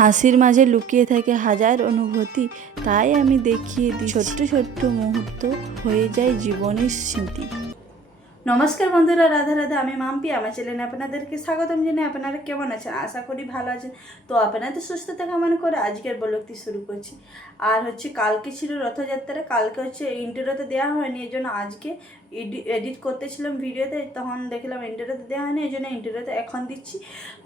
হাসির মাঝে লুকিয়ে থাকে হাজার অনুভূতি, তাই আমি দেখিয়ে দিই ছোট্ট ছোট্ট মুহূর্ত হয়ে যায় জীবনের স্মৃতি। নমস্কার বন্ধুরা, রাধা রাধা। আমি মাম্পি, আমার চ্যানেলে আপনাদেরকে স্বাগতম জানাই। আপনারা কেমন আছেন? আশা করি ভালো আছেন। তো আপনাদের সুস্থতা কামনা করে আজকের ব্লগটি শুরু করছি। আর কালকে ছিল রথযাত্রা, কালকে ইন্টারভিউতে দেওয়া হয়নি, এই জন্য আজকে এডিট করতেছিলাম ভিডিওতে, তখন দেখলাম ইন্টারভিউতে দেওয়া হয়নি, এই জন্য ইন্টারভিউতে এখন দিচ্ছি।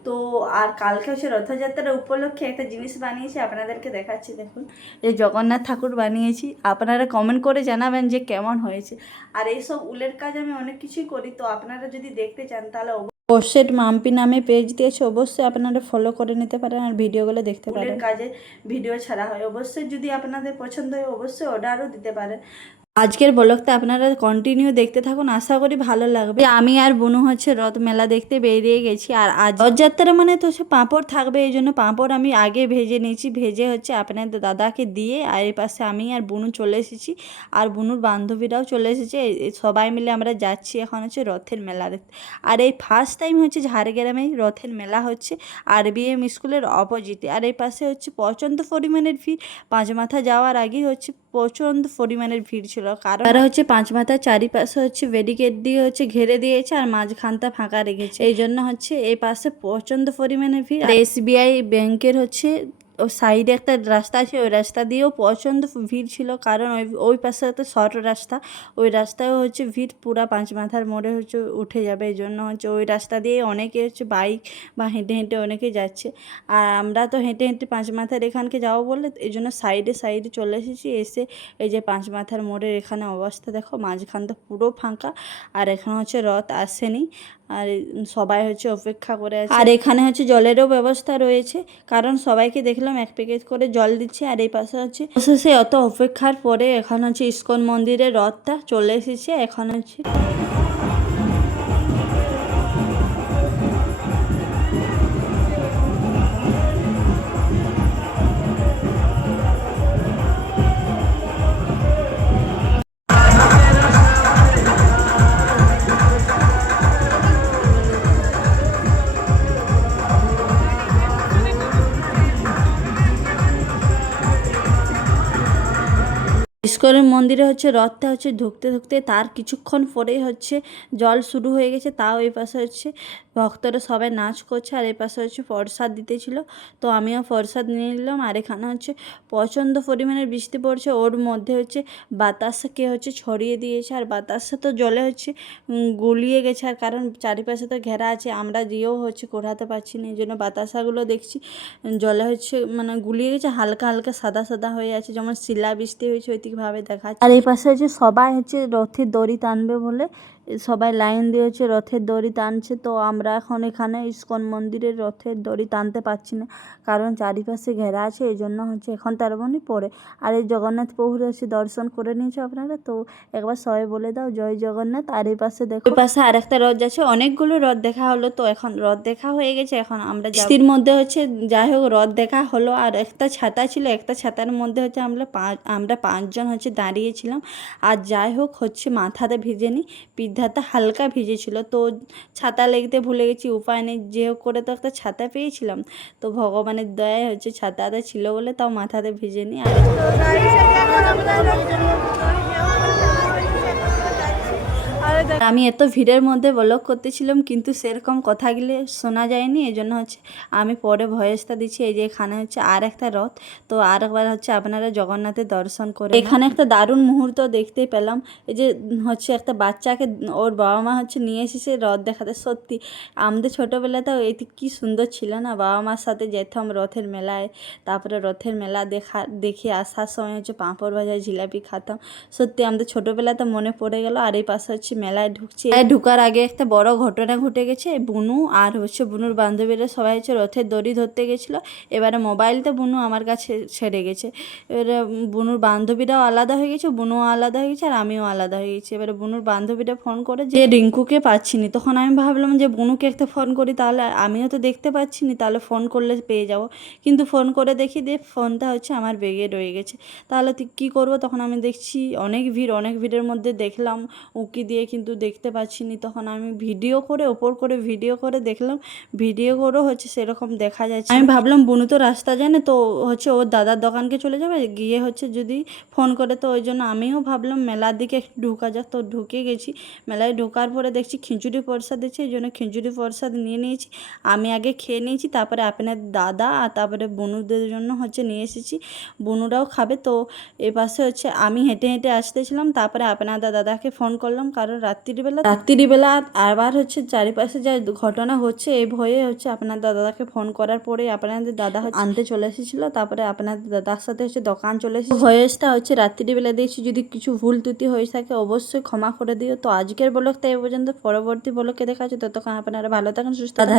তো আর কালকে রথযাত্রার উপলক্ষে একটা জিনিস বানিয়েছি, আপনাদেরকে দেখাচ্ছি। দেখুন, এই জগন্নাথ ঠাকুর বানিয়েছি। আপনারা কমেন্ট করে জানাবেন যে কেমন হয়েছে। আর এইসব উলের কাজ আমি অনেক কিছুই করি, তো আপনারা যদি দেখতে চান তাহলে পোস্টেড মাম্পি নামে পেজ দিয়েছে, অবশ্যই আপনারা ফলো করে নিতে পারেন আর ভিডিওগুলো দেখতে পারেন। উলের কাজে ভিডিও ছাড়া হয়, অবশ্যই যদি আপনাদের পছন্দ হয় অবশ্যই অর্ডারও দিতে পারেন। আজকের ব্লগটা আপনারা কন্টিনিউ দেখতে থাকুন, আশা করি ভালো লাগবে। আমি আর বুনু রথ মেলা দেখতে বেরিয়ে গেছি। আর আজ রথযাত্রা মানে তো পাঁপড় থাকবে, এই জন্য পাঁপড় আমি আগে ভেজে নিয়েছি। ভেজে আপনাদের দাদাকে দিয়ে, আর এই পাশে আমি আর বুনু চলে এসেছি, আর বুনুর বান্ধবীরাও চলে এসেছে। সবাই মিলে আমরা যাচ্ছি এখন রথের মেলা দেখতে। আর এই ফার্স্ট টাইম ঝাড়গ্রামে রথের মেলা হচ্ছে, আরবিএম স্কুলের অপোজিটে। আর এই পাশে প্রচণ্ড পরিমাণের ভিড়। পাঁচমাথা যাওয়ার আগে প্রচণ্ড পরিমাণের ভিড় ছিল, কারণ তারা পাঁচমাথার চারিপাশে ব্যারিকেড দিয়ে ঘিরে দিয়েছে, আর মাঝখানটা ফাঁকা রেখেছে। এই জন্য এই পাশে প্রচণ্ড পরিমাণে ভিড়। আর এসবিআই ব্যাংকের ও সাইডে একটা রাস্তা আছে, ওই রাস্তা দিয়েও প্রচণ্ড ভিড় ছিল, কারণ ওই পাশে একটা শর্ট রাস্তা, ওই রাস্তায়ও ভিড় পুরা পাঁচমাথার মোড়ে উঠে যাবে। এই জন্য ওই রাস্তা দিয়ে অনেকে বাইক বা হেঁটে হেঁটে অনেকে যাচ্ছে। আর আমরা তো হেঁটে হেঁটে পাঁচমাথার এখানকে যাবো বলে এই জন্য সাইডে সাইডে চলে এসেছি। এসে এই যে পাঁচমাথার মোড়ের এখানে অবস্থা দেখো, মাঝখানটা পুরো ফাঁকা, আর এখানে রথ আসেনি, আর সবাই অপেক্ষা করে আছে। আর এখানে জলেরও ব্যবস্থা রয়েছে, কারণ সবাইকে দেখলাম এক প্যাকেট করে জল দিচ্ছে। আর এই পাশে অবশেষে অত অপেক্ষার পরে এখন ইস্কন মন্দিরের রথটা চলে এসেছে। এখন ইস্কনের মন্দিরে রথটা ঢুকতে ঢুকতে তার কিছুক্ষণ পরেই জল শুরু হয়ে গেছে। তাও এই পাশে ভক্তরা সবাই নাচ করছে, আর এই পাশে প্রসাদ দিতেছিল, তো আমিও প্রসাদ নিয়ে নিলাম। আর এখানে প্রচণ্ড পরিমাণে বৃষ্টি পড়ছে, ওর মধ্যে বাতাসকে ছড়িয়ে দিয়েছে, আর বাতাসা তো জলে গুলিয়ে গেছে। আর কারণ চারিপাশে তো ঘেরা আছে, আমরা গিয়েও কোরাতে পারছি না, এই জন্য বাতাসাগুলো দেখছি জলে মানে গুলিয়ে গেছে, হালকা হালকা সাদা সাদা হয়ে আছে, যেমন শিলা বৃষ্টি হয়েছে ওইদিকভাবে দেখাচ্ছে। আর এই পাশে সবাই রথের দড়ি টানবে বলে সবাই লাইন দিয়ে রথের দড়ি টানছে। তো আমরা এখন এখানে ইস্কন মন্দিরের রথের দড়ি টানতে পারছি না, কারণ চারিপাশে ঘেরা আছে, এই জন্য এখন তারবনি পরে। আর এই জগন্নাথ প্রভুর দর্শন করে নিয়েছো আপনারা, তো একবার সবাই বলে দাও জয় জগন্নাথ। আর এই পাশে দেখো, ওই পাশে আর একটা রথ যাচ্ছে, অনেকগুলো রথ দেখা হলো, তো এখন রথ দেখা হয়ে গেছে। এখন আমরা বৃষ্টির মধ্যে যাই হোক রথ দেখা হলো। আর একটা ছাতা ছিল, একটা ছাতার মধ্যে আমরা পাঁচজন দাঁড়িয়েছিলাম। আর যাই হোক মাথাতে ভিজেনি, পিঠাটা হালকা ভিজেছিল, তো ছাতা লেগতে ভুলে গেছি, উপায় নেই, যে হোক করে তো একটা ছাতা পেয়েছিলাম। তো ভগবানের দয়ায় ছাতাটা ছিল বলে তাও মাথাতে ভিজেনি। আর আমি এত ভিড়ের মধ্যে ব্লগ করতেছিলাম, কিন্তু সেরকম কথাগুলো শোনা যায়নি, এই জন্য আমি পরে ভয়েসটা দিচ্ছি। এই যে এখানে আর একটা রথ, তো আর একবার আপনারা জগন্নাথের দর্শন করে। এখানে একটা দারুণ মুহূর্ত দেখতে পেলাম। এই যে একটা বাচ্চাকে ওর বাবা মা নিয়ে এসেছে রথ দেখাতে। সত্যি আমাদের ছোটোবেলাতেও এটি কী সুন্দর ছিল না, বাবা মার সাথে যেতাম রথের মেলায়, তারপরে রথের মেলা দেখে আসার সময় পাঁপড় ভাজা জিলাপি খাতাম। সত্যি আমাদের ছোটোবেলাতে মনে পড়ে গেল। আর এই পাশে মেলায় ঢুকছি, ঢুকার আগে একটা বড় ঘটনা ঘটে গেছে। বুনু আর বুনুর বান্ধবীরা সবাই রথের দড়ি ধরতে গেছিলো। এবারে মোবাইলটা বুনু আমার কাছে ছেড়ে গেছে। এবারে বুনুর বান্ধবীরাও আলাদা হয়ে গেছে, বুনুও আলাদা হয়ে গেছে, আর আমিও আলাদা হয়ে গেছি। এবারে বুনুর বান্ধবীরা ফোন করে যে রিঙ্কুকে পাচ্ছি নি, তখন আমি ভাবলাম যে বুনুকে একটা ফোন করি, তাহলে আমিও তো দেখতে পাচ্ছি নি, তাহলে ফোন করলে পেয়ে যাব। কিন্তু ফোন করে দেখি ফোনটা আমার ব্যাগে রয়ে গেছে। তাহলে কী করবো? তখন আমি দেখছি অনেক ভিড়, অনেক ভিড়ের মধ্যে দেখলাম উকি দিয়ে কিন্তু দেখতে পাচ্ছিনি। তখন আমি ভিডিও করে ওপর করে ভিডিও করে দেখলাম, ভিডিও করেও হচ্ছে সেরকম দেখা যাচ্ছে। আমি ভাবলাম বুনু তো রাস্তা জানে, তো হচ্ছে ওর দাদার দোকানকে চলে যাবে, গিয়ে হচ্ছে যদি ফোন করে, তো ওই জন্য আমিও ভাবলাম মেলার দিকে একটু ঢুকা যাক। তো ঢুকে গেছি। মেলায় ঢোকার পরে দেখছি খিচুড়ি প্রসাদ দিচ্ছে, এই জন্য খিচুড়ি প্রসাদ নিয়ে নিয়েছি। আমি আগে খেয়ে নিয়েছি, তারপরে আপনার দাদা আর তারপরে বুনুদের জন্য হচ্ছে নিয়ে এসেছি, বুনুরাও খাবে। তো এ পাশে হচ্ছে আমি হেঁটে হেঁটে আসতেছিলাম, তারপরে আপনাদের দাদাকে ফোন করলাম, কারণ রাত্রিবেলা আবার হচ্ছে চারিপাশে যা ঘটনা হচ্ছে এই ভয়ে হচ্ছে আপনার দাদাকে ফোন করার পরে আপনাদের দাদা আনতে চলে এসেছিলো। তারপরে আপনাদের দাদার সাথে হচ্ছে দোকান চলে এসেছে। ভয়েসটা হচ্ছে রাত্রিবেলা দিয়েছি, যদি কিছু ভুল ত্রুটি হয়ে থাকে অবশ্যই ক্ষমা করে দিও। তো আজকের ব্লগটা এই পর্যন্ত, পরবর্তী ব্লগে দেখা হচ্ছে, ততক্ষণ আপনারা ভালো থাকেন, সুস্থ থাকেন।